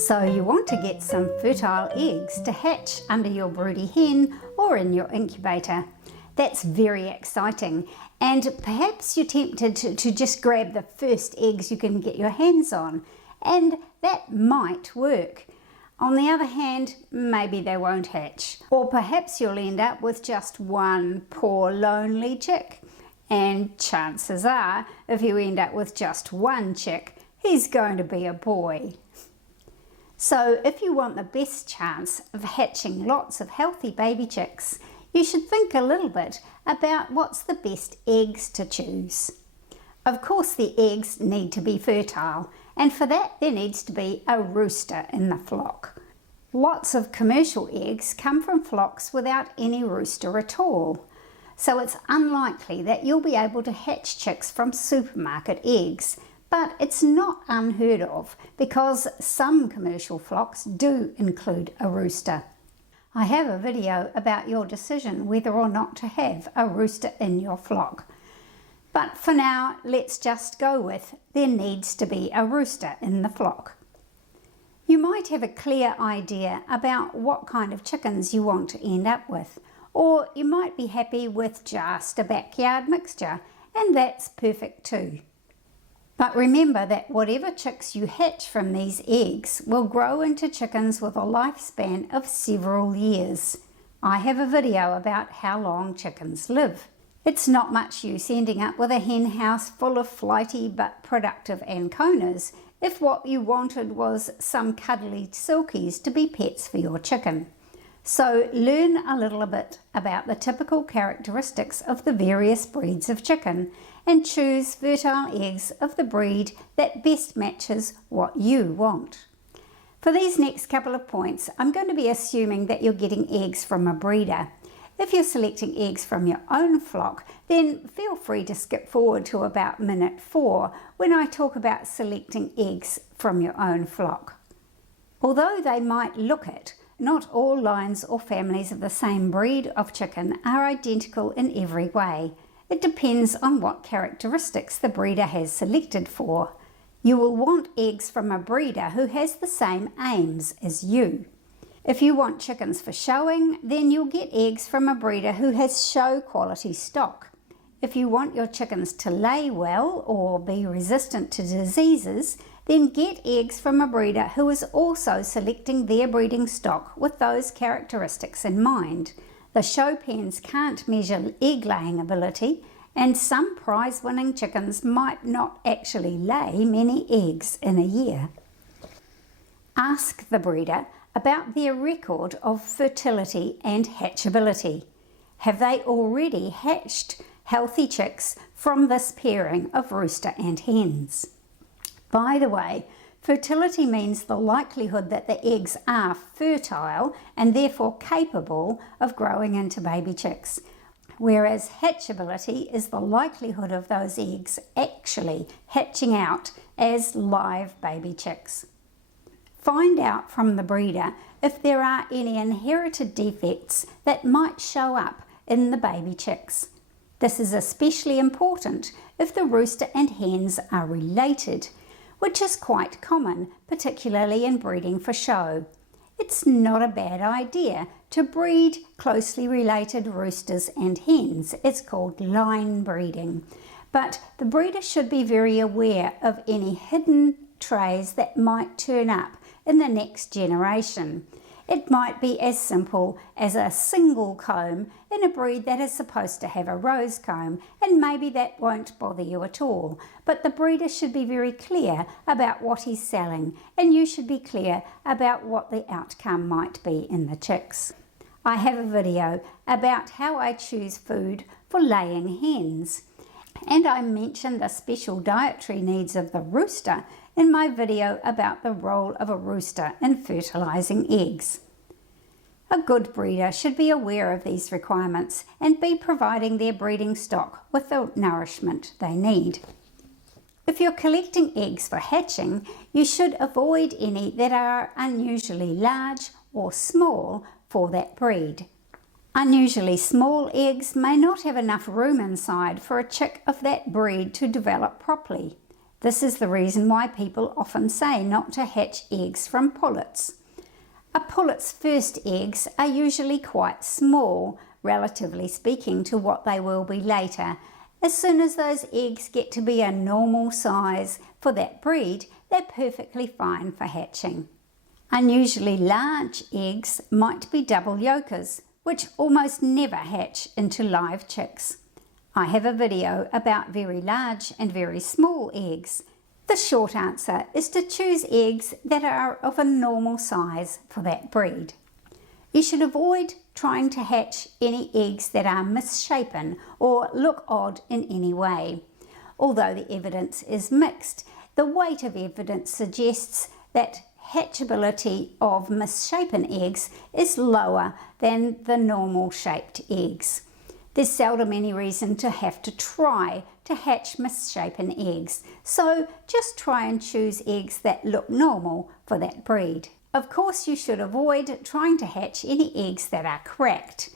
So you want to get some fertile eggs to hatch under your broody hen or in your incubator. That's very exciting, and perhaps you're tempted to just grab the first eggs you can get your hands on, and that might work. On the other hand, maybe they won't hatch, or perhaps you'll end up with just one poor lonely chick. And chances are, if you end up with just one chick, he's going to be a boy. So if you want the best chance of hatching lots of healthy baby chicks, you should think a little bit about what's the best eggs to choose. Of course, the eggs need to be fertile, and for that there needs to be a rooster in the flock. Lots of commercial eggs come from flocks without any rooster at all, so it's unlikely that you'll be able to hatch chicks from supermarket eggs, but it's not unheard of because some commercial flocks do include a rooster. I have a video about your decision whether or not to have a rooster in your flock. But for now, let's just go with there needs to be a rooster in the flock. You might have a clear idea about what kind of chickens you want to end up with, or you might be happy with just a backyard mixture, and that's perfect too. But remember that whatever chicks you hatch from these eggs will grow into chickens with a lifespan of several years. I have a video about how long chickens live. It's not much use ending up with a hen house full of flighty but productive anconas if what you wanted was some cuddly silkies to be pets for your chicken. So learn a little bit about the typical characteristics of the various breeds of chicken and choose fertile eggs of the breed that best matches what you want. For these next couple of points, I'm going to be assuming that you're getting eggs from a breeder. If you're selecting eggs from your own flock, then feel free to skip forward to about minute 4 when I talk about selecting eggs from your own flock. Although they might look it, not all lines or families of the same breed of chicken are identical in every way. It depends on what characteristics the breeder has selected for. You will want eggs from a breeder who has the same aims as you. If you want chickens for showing, then you'll get eggs from a breeder who has show quality stock. If you want your chickens to lay well or be resistant to diseases, then get eggs from a breeder who is also selecting their breeding stock with those characteristics in mind. The show pens can't measure egg laying ability, and some prize-winning chickens might not actually lay many eggs in a year. Ask the breeder about their record of fertility and hatchability. Have they already hatched healthy chicks from this pairing of rooster and hens? By the way, fertility means the likelihood that the eggs are fertile and therefore capable of growing into baby chicks, whereas hatchability is the likelihood of those eggs actually hatching out as live baby chicks. Find out from the breeder if there are any inherited defects that might show up in the baby chicks. This is especially important if the rooster and hens are related, which is quite common, particularly in breeding for show. It's not a bad idea to breed closely related roosters and hens. It's called line breeding. But the breeder should be very aware of any hidden traits that might turn up in the next generation. It might be as simple as a single comb in a breed that is supposed to have a rose comb, and maybe that won't bother you at all. But the breeder should be very clear about what he's selling, and you should be clear about what the outcome might be in the chicks. I have a video about how I choose food for laying hens, and I mentioned the special dietary needs of the rooster in my video about the role of a rooster in fertilizing eggs. A good breeder should be aware of these requirements and be providing their breeding stock with the nourishment they need. If you're collecting eggs for hatching, you should avoid any that are unusually large or small for that breed. Unusually small eggs may not have enough room inside for a chick of that breed to develop properly. This is the reason why people often say not to hatch eggs from pullets. A pullet's first eggs are usually quite small, relatively speaking, to what they will be later. As soon as those eggs get to be a normal size for that breed, they're perfectly fine for hatching. Unusually large eggs might be double yolkers, which almost never hatch into live chicks. I have a video about very large and very small eggs. The short answer is to choose eggs that are of a normal size for that breed. You should avoid trying to hatch any eggs that are misshapen or look odd in any way. Although the evidence is mixed, the weight of evidence suggests that hatchability of misshapen eggs is lower than the normal shaped eggs. There's seldom any reason to have to try to hatch misshapen eggs, so just try and choose eggs that look normal for that breed. Of course, you should avoid trying to hatch any eggs that are cracked.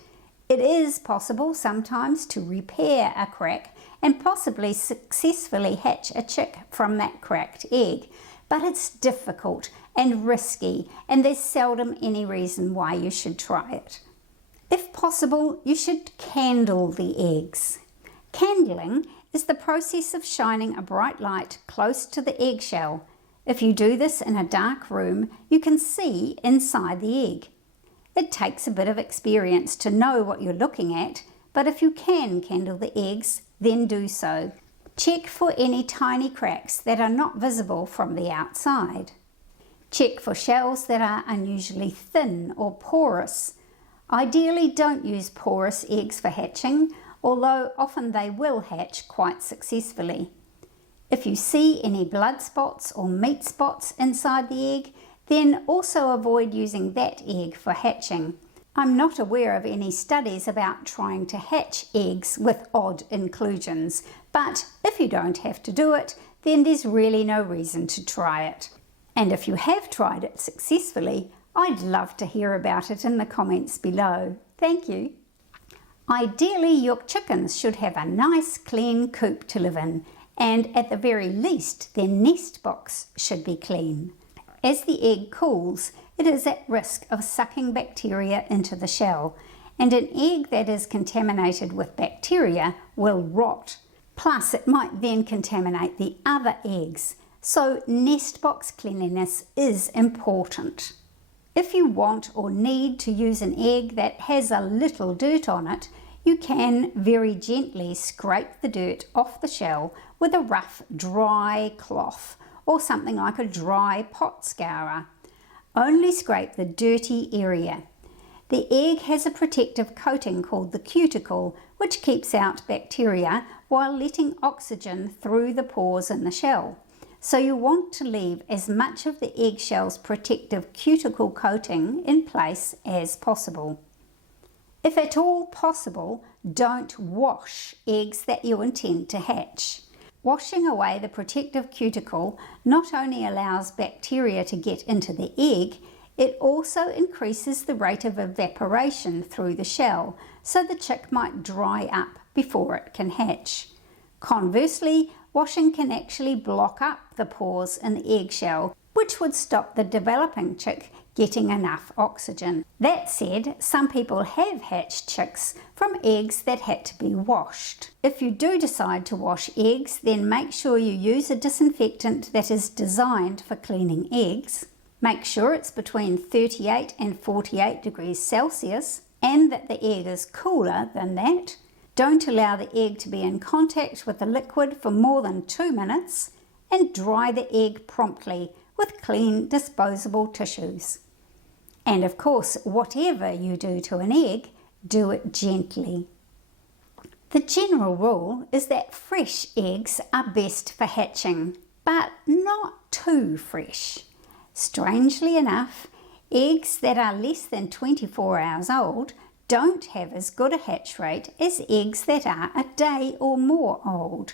It is possible sometimes to repair a crack and possibly successfully hatch a chick from that cracked egg, but it's difficult and risky, and there's seldom any reason why you should try it. If possible, you should candle the eggs. Candling is the process of shining a bright light close to the eggshell. If you do this in a dark room, you can see inside the egg. It takes a bit of experience to know what you're looking at, but if you can candle the eggs, then do so. Check for any tiny cracks that are not visible from the outside. Check for shells that are unusually thin or porous. Ideally, don't use porous eggs for hatching, although often they will hatch quite successfully. If you see any blood spots or meat spots inside the egg, then also avoid using that egg for hatching. I'm not aware of any studies about trying to hatch eggs with odd inclusions, but if you don't have to do it, then there's really no reason to try it. And if you have tried it successfully, I'd love to hear about it in the comments below. Thank you. Ideally, your chickens should have a nice clean coop to live in, and at the very least their nest box should be clean. As the egg cools, it is at risk of sucking bacteria into the shell, and an egg that is contaminated with bacteria will rot. Plus, it might then contaminate the other eggs, so nest box cleanliness is important. If you want or need to use an egg that has a little dirt on it, you can very gently scrape the dirt off the shell with a rough, dry cloth or something like a dry pot scourer. Only scrape the dirty area. The egg has a protective coating called the cuticle, which keeps out bacteria while letting oxygen through the pores in the shell. So you want to leave as much of the eggshell's protective cuticle coating in place as possible. If at all possible, don't wash eggs that you intend to hatch. Washing away the protective cuticle not only allows bacteria to get into the egg, it also increases the rate of evaporation through the shell, so the chick might dry up before it can hatch. Conversely, washing can actually block up the pores in the eggshell, which would stop the developing chick getting enough oxygen. That said, some people have hatched chicks from eggs that had to be washed. If you do decide to wash eggs, then make sure you use a disinfectant that is designed for cleaning eggs. Make sure it's between 38 and 48 degrees Celsius and that the egg is cooler than that. Don't allow the egg to be in contact with the liquid for more than 2 minutes, and dry the egg promptly with clean disposable tissues. And of course, whatever you do to an egg, do it gently. The general rule is that fresh eggs are best for hatching, but not too fresh. Strangely enough, eggs that are less than 24 hours old don't have as good a hatch rate as eggs that are a day or more old.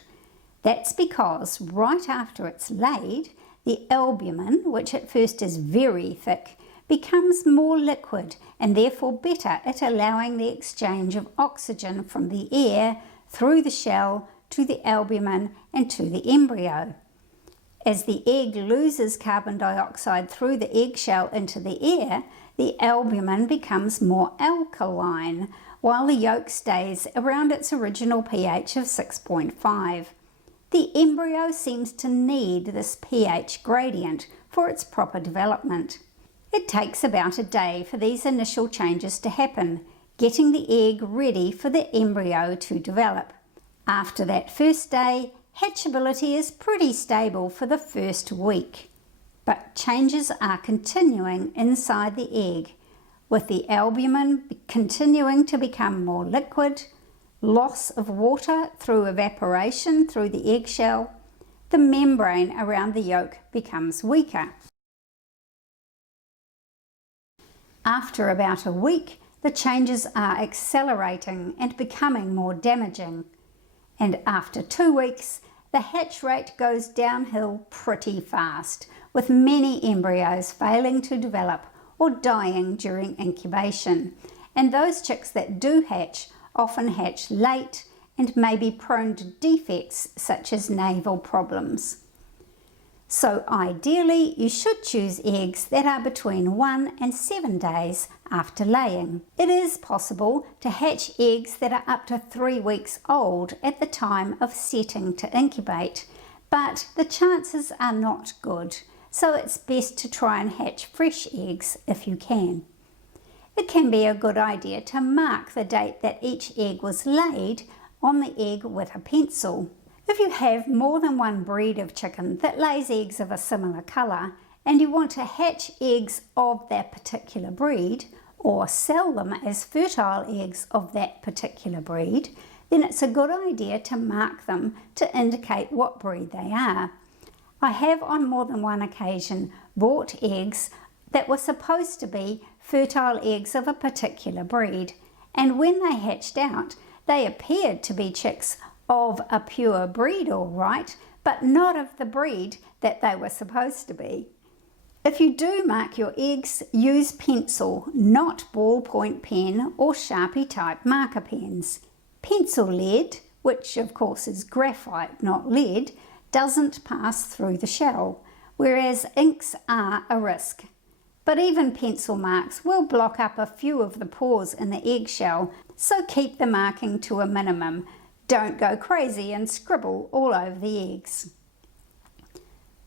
That's because right after it's laid, the albumin, which at first is very thick, becomes more liquid and therefore better at allowing the exchange of oxygen from the air through the shell to the albumin and to the embryo. As the egg loses carbon dioxide through the eggshell into the air, the albumin becomes more alkaline, while the yolk stays around its original pH of 6.5. The embryo seems to need this pH gradient for its proper development. It takes about a day for these initial changes to happen, getting the egg ready for the embryo to develop. After that first day, hatchability is pretty stable for the first week, but changes are continuing inside the egg, with the albumin continuing to become more liquid, loss of water through evaporation through the eggshell, the membrane around the yolk becomes weaker. After about a week, the changes are accelerating and becoming more damaging. And after 2 weeks, the hatch rate goes downhill pretty fast, with many embryos failing to develop or dying during incubation. And those chicks that do hatch often hatch late and may be prone to defects such as navel problems. So ideally, you should choose eggs that are between 1 and 7 days after laying. It is possible to hatch eggs that are up to 3 weeks old at the time of setting to incubate, but the chances are not good, so it's best to try and hatch fresh eggs if you can. It can be a good idea to mark the date that each egg was laid on the egg with a pencil. If you have more than one breed of chicken that lays eggs of a similar colour and you want to hatch eggs of that particular breed or sell them as fertile eggs of that particular breed, then it's a good idea to mark them to indicate what breed they are. I have on more than one occasion bought eggs that were supposed to be fertile eggs of a particular breed, and when they hatched out, they appeared to be chicks of a pure breed all right, but not of the breed that they were supposed to be. If you do mark your eggs, use pencil, not ballpoint pen or Sharpie type marker pens. Pencil lead, which of course is graphite, not lead, doesn't pass through the shell, whereas inks are a risk. But even pencil marks will block up a few of the pores in the eggshell, so keep the marking to a minimum. Don't go crazy and scribble all over the eggs.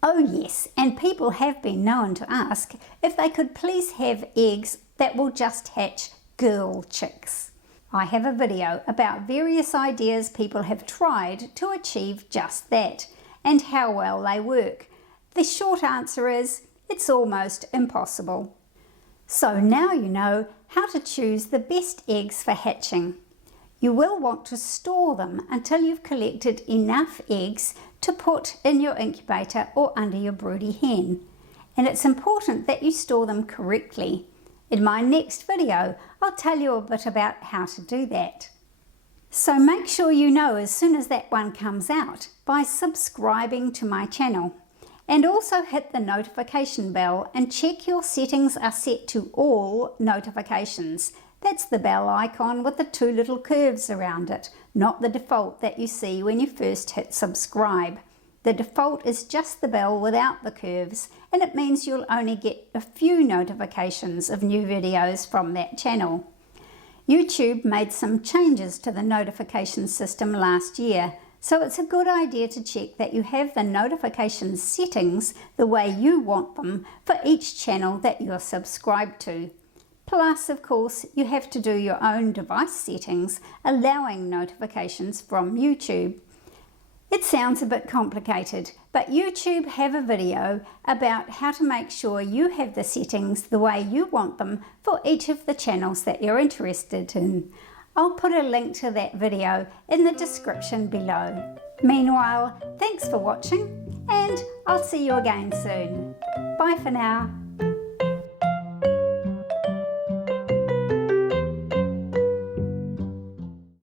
Oh yes, and people have been known to ask if they could please have eggs that will just hatch girl chicks. I have a video about various ideas people have tried to achieve just that and how well they work. The short answer is it's almost impossible. So now you know how to choose the best eggs for hatching. You will want to store them until you've collected enough eggs to put in your incubator or under your broody hen. And it's important that you store them correctly. In my next video, I'll tell you a bit about how to do that. So make sure you know as soon as that one comes out by subscribing to my channel. And also hit the notification bell and check your settings are set to all notifications. That's the bell icon with the 2 little curves around it, not the default that you see when you first hit subscribe. The default is just the bell without the curves, and it means you'll only get a few notifications of new videos from that channel. YouTube made some changes to the notification system last year, so it's a good idea to check that you have the notification settings the way you want them for each channel that you're subscribed to. Plus, of course, you have to do your own device settings, allowing notifications from YouTube. It sounds a bit complicated, but YouTube have a video about how to make sure you have the settings the way you want them for each of the channels that you're interested in. I'll put a link to that video in the description below. Meanwhile, thanks for watching, and I'll see you again soon. Bye for now.